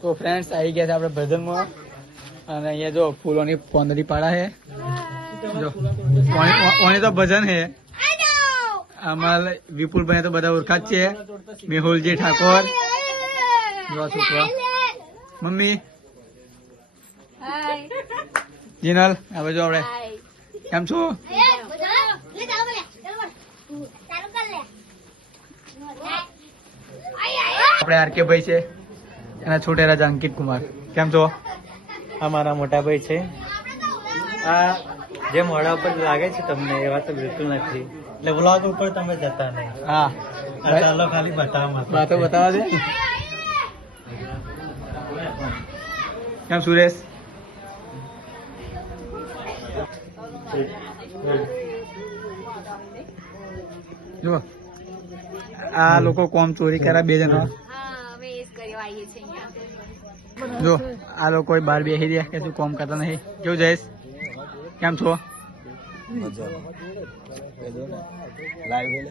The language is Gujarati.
તો ફ્રેન્ડ્સ આવી ગયા છે આપણે ભજનમાં અને અહીંયા જો ફૂલોની પોંદડી પાડા છે જો ઓની તો ભજન છે અમારા વિપુલભાઈ તો બધા ઓળખા જ છે મેહુલજી ઠાકોર જો છોકરો મમ્મી જીનલ હવે જો આપણે કેમ છો આપણે આરકે ભાઈ છે એના છોટેરા છે અંકિત કુમાર કેમ છો અમારા મોટા ભાઈ છે આ જે મોડા ઉપર લાગે છે તમને એવા તો બિલકુલ નથી એટલે વ્લોગ ઉપર તમે જતા નહીં હા ચાલો ખાલી બતાવવા વાતો બતાવવા દે કેમ સુરેશ જો આ લોકો કોમ ચોરી કર્યા બે જણા જો આ લોકો બહાર બેસી રહ્યા કે શું કોમ કરતા નહીં કેવું જઈશ કેમ છો